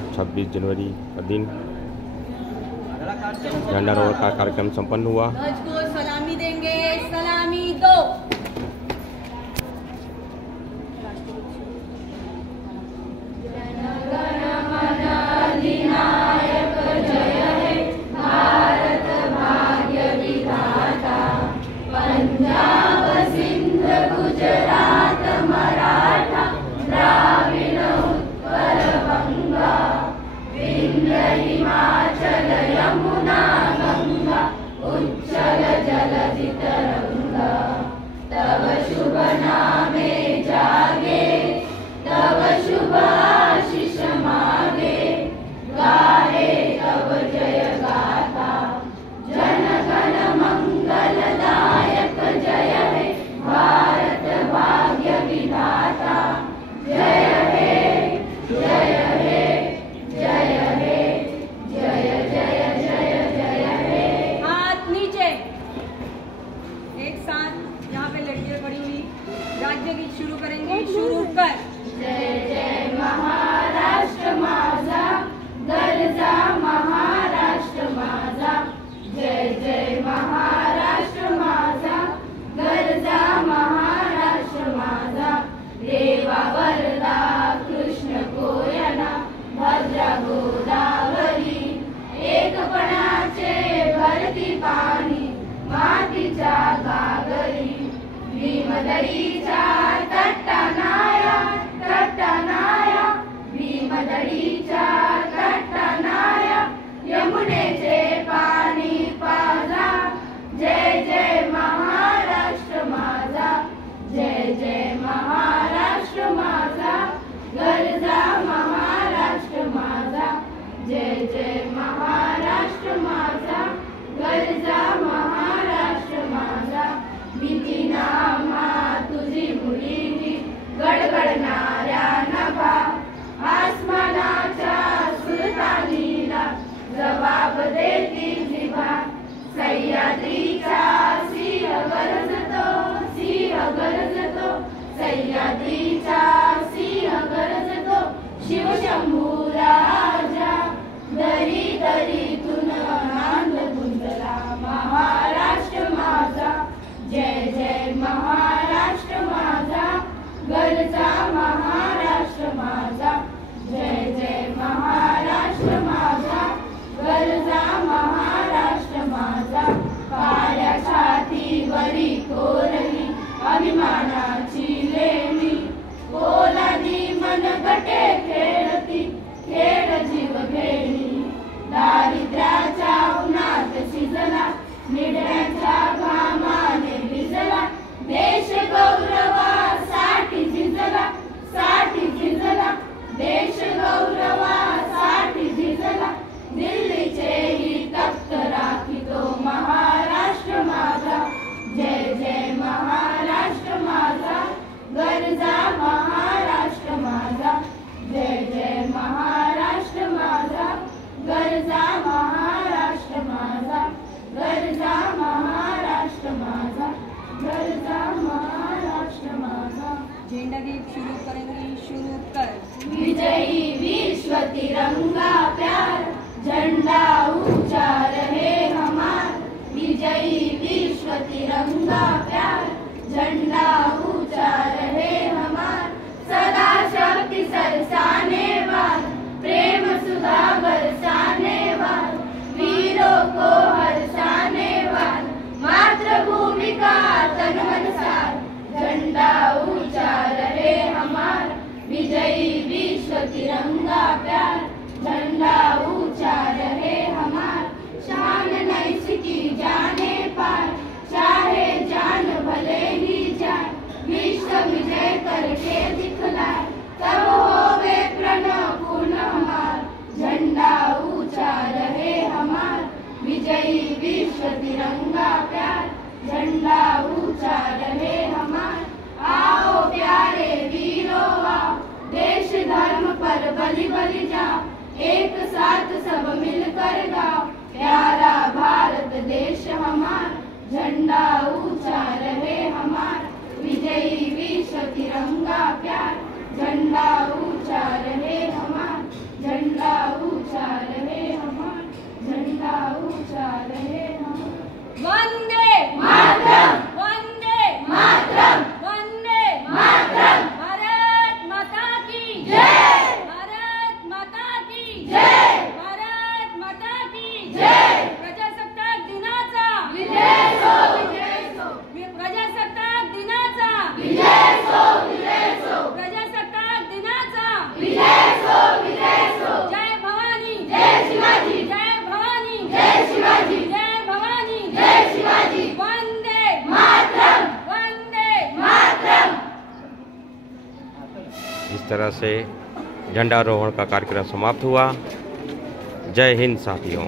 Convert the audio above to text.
आज 26 जनवरी का दिन झंडारोहण का कार्यक्रम संपन्न हुआ। ध्वज को सलामी देंगे, सलामी दो। राज्य गीत शुरू करेंगे, शुरू कर। जय जय महाराष्ट्र माझा, गरजा महाराष्ट्र माझा, जय जय महाराष्ट्र माझा, गरजा महाराष्ट्र माझा, रेवा वरदा कृष्ण कोयना, भद्रा गोदावरी, एकपणाचे भरती पाणी, मातीच्या गागरी, भीमदडीच्या तट्टानाया, तट्टानाया, भीमदडीच्या तट्टानाया, यमुनेचे पाणी पाजा, जय जय महाराष्ट्र माझा, जय जय महाराष्ट्र माझा, गरजा महाराष्ट्र माझा, जय जय महाराष्ट्र माझा, गरजा महाराष्ट्र माझा, भीती नामा तुझी मुलीनी गडगडणाऱ्या नभा, आसमानाच्या सुरतानीला जबाब देती जिभा, सह्याद्रीचा सिंह गरजतो, सिंह गरजतो, सह्याद्रीचा सिंह गरजतो, शिवशंभू राजा, दरी दरीतून नांद गुंजला महाराष्ट्र माझा, जय जय महाराष्ट्र माझा, गरजा महाराष्ट्र माझा, जय जय महाराष्ट्र माझा, गरजा महाराष्ट्र माझा, काळ्या छातीवरी कोरली अभिमानाची लेणी, पोलादी मनगटे खेळती, खेळ जीव घेणी, दारिद्र्याच्या उन्हात शिजला, निड्याच्या घामाने भिजला, देश गौरवासाठी झिजला, साठी झिजला, देश गौरवासाठी झिजला, दिल्लीचेही तख्त राखितो महाराष्ट्र माझा, जय जय महाराष्ट्र माझा, गरजा महाराष्ट्र माझा, जय जय महाराष्ट्र माझा, गरजा महाराष्ट्र माझा, गरजा महाराष्ट्र माझा, गरजा महाराष्ट्र माझा। झंडा गीत शुरू करेंगे, शुरू कर। विजयी विश्व तिरंगा प्यार, झंडा ऊंचा रहे हमार, विजयी विश्व तिरंगा प्यार, झंडा ऊंचा रहे हमार, सदा शक्ति सरसाने वार, प्रेम सुधा बरसाने वार, वीरों को हर्षाने वार, मातृभूमि का तन मन सार, झंडा ऊंचा रहे हमार, विजयी विश्व तिरंगा प्यार, झंडा ऊंचा रहे हमार, शान नैसकी जाने पार, चाहे जान भले ही जाए, विश्व विजय करके दिखलाए, तब होवे प्रण पूर्ण हमार, झंडा ऊंचा रहे हमार, विजयी विश्व तिरंगा प्यार, झंडा ऊंचा रहे हमार, आओ प्यारे वीरों आओ, देश धर्म पर बलि बलि जाओ, एक साथ सब मिलकर गाओ, प्यारा भारत देश हमार, झंडा ऊंचा रहे हमार, विजयी विश्व तिरंगा प्यार, झंडा ऊंचा रहे हमार, झंडा की जय भारत माता की जय प्रजासत्ताक दिनाचा विजय सो विजय सो प्रजासत्ताक दिनाचा विजय सो विजय सो प्रजासत्ताक दिनाचा विजय सो विजय सो जय भवानी जय शिवाजी जय भवानी जय शिवाजी जय भवानी जय शिवाजी वंदे मातरम वंदे मातरम। इस तरह से झंडारोहण का कार्यक्रम समाप्त हुआ। जय हिंद साथियों।